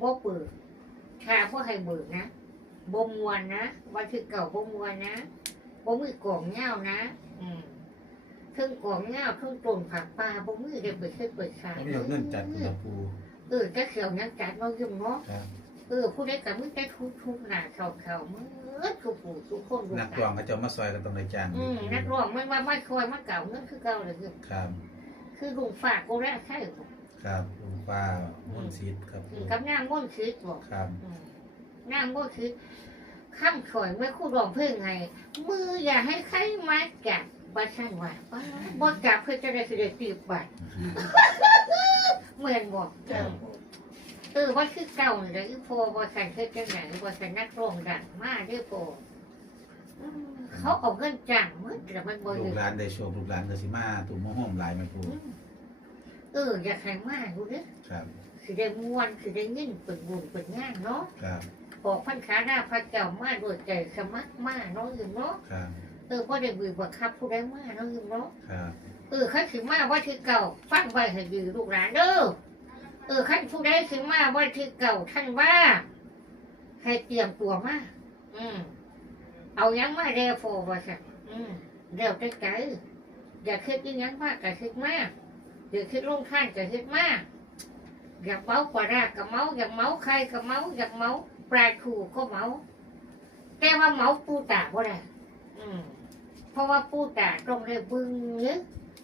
บ่เปิดถ้าบ่ให้เบิกนะบ่มวนนะวันที่เก่าบ่มวนนะบ่มือกล่องเหง้านะ อืมเครื่องกล่องเหง้าเครื่องต้นผักปลาบ่มือได้เปิดเฮ็ดเปิดขายไม่เอาเงินจัดกับปูเออจะเขียวนังจัดบ่ยืมเนาะครับเออผู้ใดก็มึงได้ทุกๆหน้าเขาๆมื้อทุกผู้ทุกคนรู้นักจัร้องเขาจะเอามาซอยกันตรงในจานอืมนักร้องมันว่าไม่คอยมาเก่าเงินคือเก่าเลยคือครับ คือลุงฝากกูแรกใช่บ่ ครับลุงป้าม่วนซีดครับอืปูมกับนางม่วนคิดบอก ครับนางม่วนคิดข้ามข่อยเมื่อคู่ร้องเพลงไง มืออย่าให้ใครมาจับบ่ช่างว่าบ่จับเพื่อจะได้สิได้ตีบบัตรเหมือนบอกครับเออว่าคือเก่าเลยอีโพบ่สันเฮ็ดจังไดบ่สันนักร้องดังมาเด้อโพอืมเขาเอาเงินจ้างหมืดแต่มันบ่ลูอยู่กหลานได้โชคลูกหลานก็สิมาตุ่มมะฮ่อมหลายไหมปูอืม เอออยากให้มาดูเด้อครับสิได้ม่วนสิได้ยินเปิดบุญเปิดงานเนาะครับบอกพันขาหน้าพระเจ้ามาด้วยใจสมัครมาเนาะอยู่เนาะครับเออบ่ได้บือบังคับผู้ใดมาเนาะอยู่เนาะครับเออคันสิมาว่าที่เก่าฟังไว้ให้ดีลูกหลานเด้อเออคันผู้ใดสิมาว่าที่เก่าท่านว่า ให้เตรียมตัวมาอืมเอายังมาเรโฟว่าสักอืมเดี๋ยวใจใจอย่าคิดอีหยังมากก็คิดมาก อย่าคิดลงท่านก็คิดมาก อยากเมาปลาร้าก็เมาอยากเมาใครก็เมาอยากเมาปลาถูก็เมาแต่ว่าเมาปูตาบ่ได้อืมเพราะว่าปูตาต้องได้บึงเนื้อ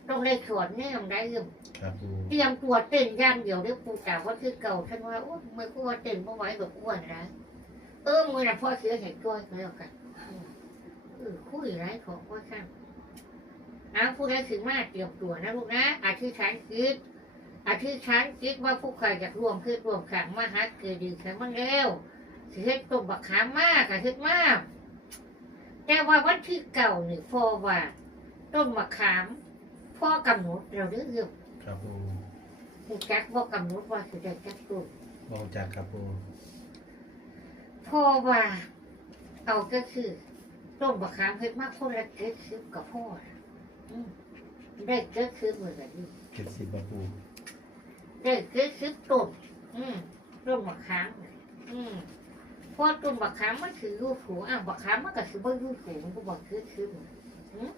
ต้องได้สวนแนมได้ยืมครับปูเตรียมตัวเต้นอย่างเดียวเด้อปูตาว่าคือเก่าท่านว่าโอ้ยมือกูว่าเต้นบ่ไหวแบบอ้วนนะเออมือน่ะพ่อเสือเห็นก้อยแล้วกันอืมเออคุยไรของว่าข้าง อ้าผู้ใดถึงมาเตรียมตัวนะลูกนะอาทิตย์ฉันคิดอาทิตย์ฉันคิดว่าผู้ใครอยากรวมคือรวมขังมาหาเกิดดีแค่มันเร็วสิเฮ็ดต้มบักขามมากกับเฮ็ดมาก แต่ว่าวันที่เก่านี่พ่อว่าต้นมะขามพ่อกำหนดเราเรื่องเรื่องครับปูผู้จักว่ากำหนดว่าสิได้จักต้นบอกจัดครับปูพ่อว่าเอาก็คือต้นมะขามเฮ็ดมากคนละเจ็ดสิบกับพ่อน่ะอืม ได้เจ็ดสิบเหมือนกันนี่เจ็ดสิบบ่ปูได้เจ็ดสิบต้นอืมต้นมะขามน่ะอืมเพราะต้นมะขามมันถือรูปสูงอะมะขามมันก็ถือว่ารูปสูงมันก็บอกคือคืออืม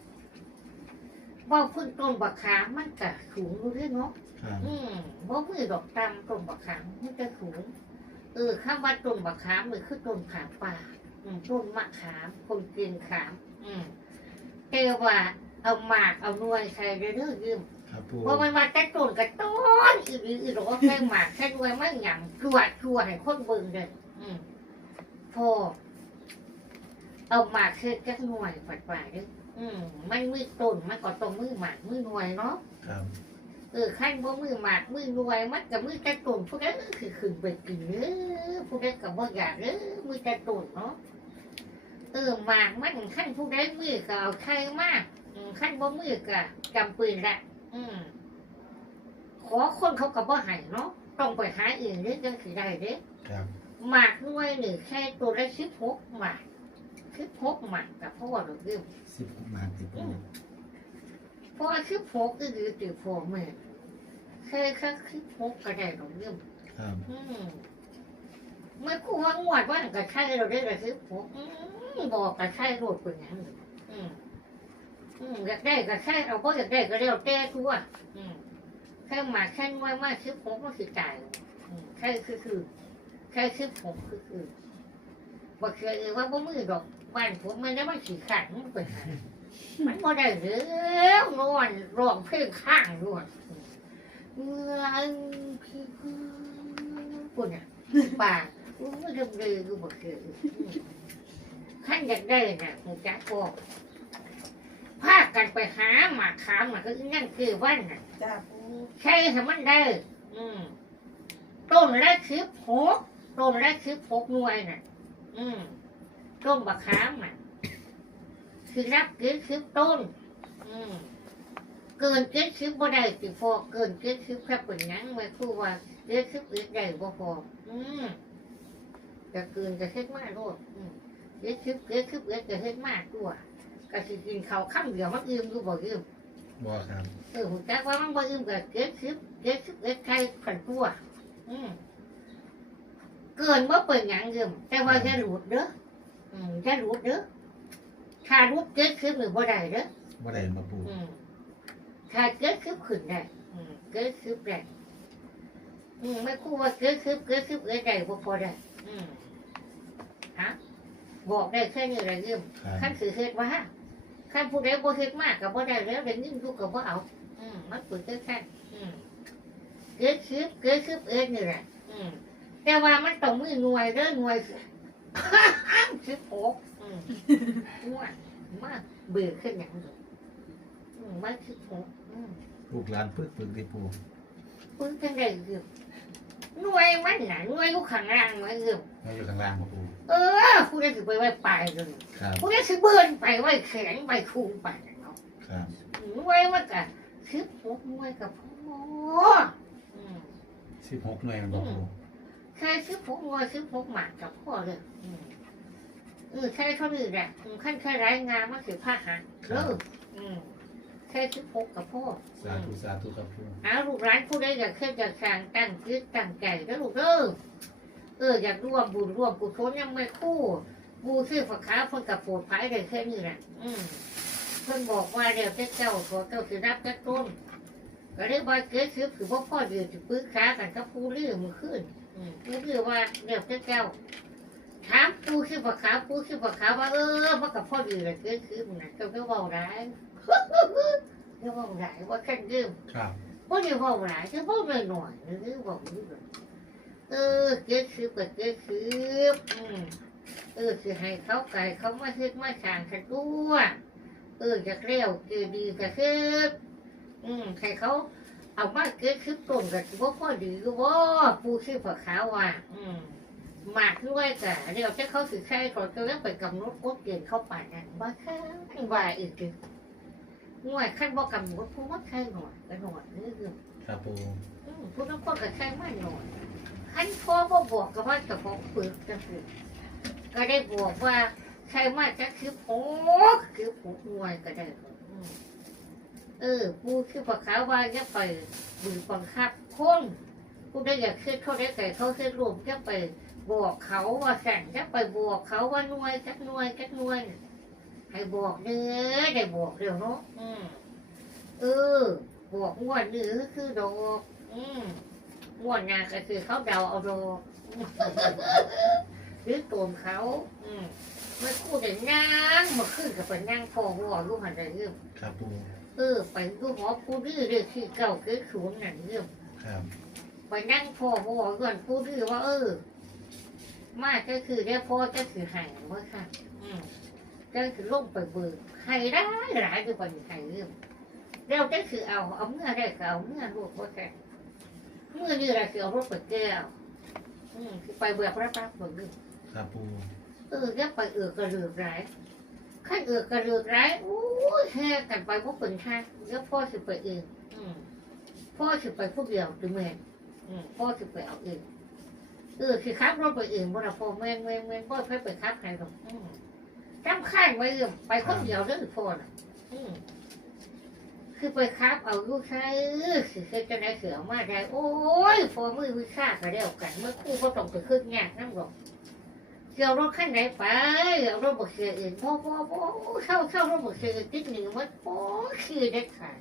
ว่าพื้นต้นมะขามมันก็สูงอยู่เด้วยเนาะครับอืมบ่มือดอกตำต้นบักขามมันจะสูงเออข้าว่าต้นบักขามมือคือต้นขามป่าอืมต้นมะขามคนกินขาม อืมแต่ว่า เอาหมากเอาหน่วยใส่เรื่อยๆยืมครับปูเพราะมันมาแต่ต้นกับต้นอีหรืออีหรอแค่หมากแค่หน่วยมันหยั่งจวดจวดให้คนเบิ่งเลยอืมพอเอาหมากเคือจักหน่วยปัดป่าเด้ออืมมันมือต้นมันก็ต้องมือหมากมือหน่วยเนาะครับเออขั้นว่ามือหมากมือรวยมัดกับมือตะตุ่นพวกนั้นคือขึ้นไปกินเนื้อพวกนั้นกับว่าอยากเนื้อมือตะตุ่นเนาะเออหมากมันขั้นพวกนั้นมือก็เอาไข่มากอืม ขั้นว่ามือก็จำปืนละอืมขอคนเขากับว่าให้เนาะต้องไปหาอื่นเด้อจังสิได้เด้อครับหมากรวยหนึ่งแค่ตัวละสิบหกหมากสิบหกหมากกับพ่อหรือเรื่องสิบมาสิบปูเพราะว่าสิบหกก็คือติพ่อแม่แค่แค่สิบหกก็ได้หรอกเรื่องครับอืมเมื่อกูว่างวดว่ากับใช่เราได้ระทึกผมอืมบอกกับใช่โลดเป็นอย่างนี้อืม อืมอยากได้กับใช่เราก็อยากได้ก็เรียกแต่ทั่วอืมแค่มาแค่น้อยมากคือผมก็คือจ่ายอืมแค่คือคือแค่คือผมคือคือบอกเคยว่าบ่มือดอกบ้านผมมันได้มาขี่ขันมันไปหามันบ่ได้แล้วนอนร้องเพลงข้างด้วยเมื่อพี่พึ่งปุ่นอะปากกูไม่ทำเลยกูบอกเลยขั้นอยากได้น่ะมึงจะบอกพา กันไปหาหมากขามหมากก็นั่นคือวันน่ะจ้าปูใช่ทำมันได้อืมต้นละสิบหกต้นละสิบหกหน่วยน่ะ อืมต้นบักขามอะคือนับเกินสิบต้น อืมเกินเกินสิบบ่ได้สิพอเกินเกินสิบแค่เป็นหยังไม่คู่ว่าเกิดขึ้นอีกได้บ่พออืมจะเกินจะเฮ็ดมากโลดอืมเกิดขึ้นเกิดขึ้นเกิดจะเฮ็ดมากตัว ก็สิกินข้าวค่ำเดียวมันอิ่มอยู่บ่อิ่มบ่ครับเออหุ่นจักว่ามันบ่อึมกับเกิดซึบเกิดซึบเกิดใครขันตัวอืมเกินว่าเปิดหยังเดิมแต่ว่าจะหลุดเด้ออืมจะหลุดเด้อถ้าหลุดเกิดซึบหรือบ่ได้เด้อ บ่ได้มาปูอืมถ้าเกิดซึบขึ้นได้อืมเกิดซึบได้อืมไม่คู่ว่าเกิดซึบเกิดซึบเกิดได้บ่พอได้อืมฮะบอกได้แค่นี้แหละเดิมครับขั้นสือเฮ็ดว่า ขั้นผู้ใดบ่เฮ็ดมากกับบ่ได้แล้วได้ยินอยู่กับบ่เอา อืมมันปุ๋ยเกิดขั้นอืมเกิดคืบเกิดคืบเอ็ดนี่แหละอืมแต่ว่ามันต้องมือหน่วยเด้อหน่วยสิบหกอืมว่ามาเบื่อขึ้นอย่างนี้อืมมาสิบหกอืมลูกหลานฝึกฝึกที่ปูพึ่งจังได้อยู่หน่วยมันน่ะหน่วยอยู่ข้างล่างมันอยู่มาอยู่ข้างล่างมาปู เออผู้ใดสิไปไว้ปลายเลยครับผู้ใดสิเบิ่นไปไว้แขนไปคูงไปเนาะครับหน่วยมันก็สิบหกหน่วยกับพ่ออืมสิบหกหน่วยมันบ่ปูใช่สิบหกหน่วยสิบหกหมากกับพ่อเลยอืมเออใช่เท่านี้แหละอืมขั้นแค่รายงานมันสิผ้าหันเอออืมใช่สิบหกกับพ่อสาธุสาธุครับปูเอาลูกร้านผู้ใดอยากขึ้นอยากสร้างตั้งคิดตั้งใจแล้วลูกเด้อเอออยากร่วมบุญร่วมกุศลยังไม่คู่บูชื่อฝักขาเพิ่นกับโปรดภัยได้แค่นี้แหละอืมเพิ่นบอกว่าเดี๋ยวเจ้าเจ้าขอเจ้าสิรับจักต้นก็เลยบอกเกิดคือคือพ่อพ่อเดียวจะปึกขากันกับผู้ลือมือขึ้นอืมผู้ลือว่าเดี๋ยวเจ้าเจ้าถามปูชื่อฝักขาปูชื่อฝักขาว่าเออมันกับพ่อดีเลยเกิดคือมันนะเจ้าก็บอกได้เจ้าบอกได้ว่าขั้นเดิมครับพ่อเดี๋ยวบอกหลายคือพ่อหน่อยหน่อยหรือบอกนี่เลย เออเกิดซื้อเปิดเกิดซื้ออืมเออคือให้เขาไก่เขามาซื้อมาสั่งกันตัวเออจะเร็วเกิดดีก็คืออืมให้เขาเอามาเกิดซื้อต้นกับว่าพ่อดีก็ว่าปูซื้อผักขาวว่ะอืมหมากด้วยกะเดี๋ยวจะเขาสือใช่ก่อนจะเริ่มไปกำหนดกฎเกณฑ์เข้าไปนั่นว่าค่ะว่าอีกทีหน่วยขั้นบอกกำหนดผู้ว่าใช่หน่อยก็หน่อยนี่คือครับปูอืมผู้ต้องคนกับใช่ไม่หน่อย ขั้นพ่อบ่บอกกับว่าจะของปึกก็คือก็ได้บอกว่าใช่มาจะคือโอ้คือผู้หน่วยก็ได้เออผู้คือปากขาวว่าจะไปบือบังคับคนผู้ได้อยากขึ้นเขาได้แต่เขาขึ้นรวมจะไปบอกเขาว่าสั่งจะไปบอกเขาว่าน่วยจักน่วยจักน่วยให้บอกเนื้อได้บอกเดี๋ยวเนาะอืมเออบอกงวดนี้ก็คือดอก อืม งวดหน้าก็คือเขาเดาเอาดอกหรือโกมเขา อืมเมื่อคู่เดี๋ยวนั่งมาขึ้นกับไปนั่งพอหัวลูกหันไปเรื่องครับปูเออไปดูหมอผู้ดื้อเรื่องที่เก่าเกิดศูนย์นั่นเรื่องครับไปนั่งพ่อพ่อเพื่อนพูดคือว่า เออ มากก็คือได้พ่อก็คือหายเมื่อค่ะ อืมก็คือลงไปเบิกใครได้หลายคือคนใครเรื่องเราก็คือเอาเอาเมื่อได้ก็เอาเมื่อลูกพ่อแก เมื่อนี่เราคือเอารถไปแก้วอืมคือไปเบิกรับรับเบิกครับปูเออจะไปเอือกกระเลือกร้ายขั้นเอือกกระเลือกร้ายโอ้ยแห่กันไปพวกเป็นท่าเดี๋ยวพ่อสิไปเองอืมพ่อสิไปพวกเดียวถึงแม่นอืมพ่อจะไปเอาเองเออคือขับรถไปเองบ่ละพ่อแม่งแม่งแม่งพ่อค่อยไปขับใครหรอกอืมจำข้างไว้เออไปคนเดียวเด้อพ่อน่ะอืม คือไปขับเอาลูกใช้เคือเคยจะได้เสือมาได้ โอ้ยฟอมือวิชาก็เดียวกัน เมื่อคู่ก็ต้องไปขึ้นยากน้ำหลงเกี่ยวรถขั้นไหนไปเอารถบกเสืออื่นพ่อพ่อพ่อเข้าเข้ารถบกเสืออื่นติดหนึ่งมันโอ้คือได้ขาด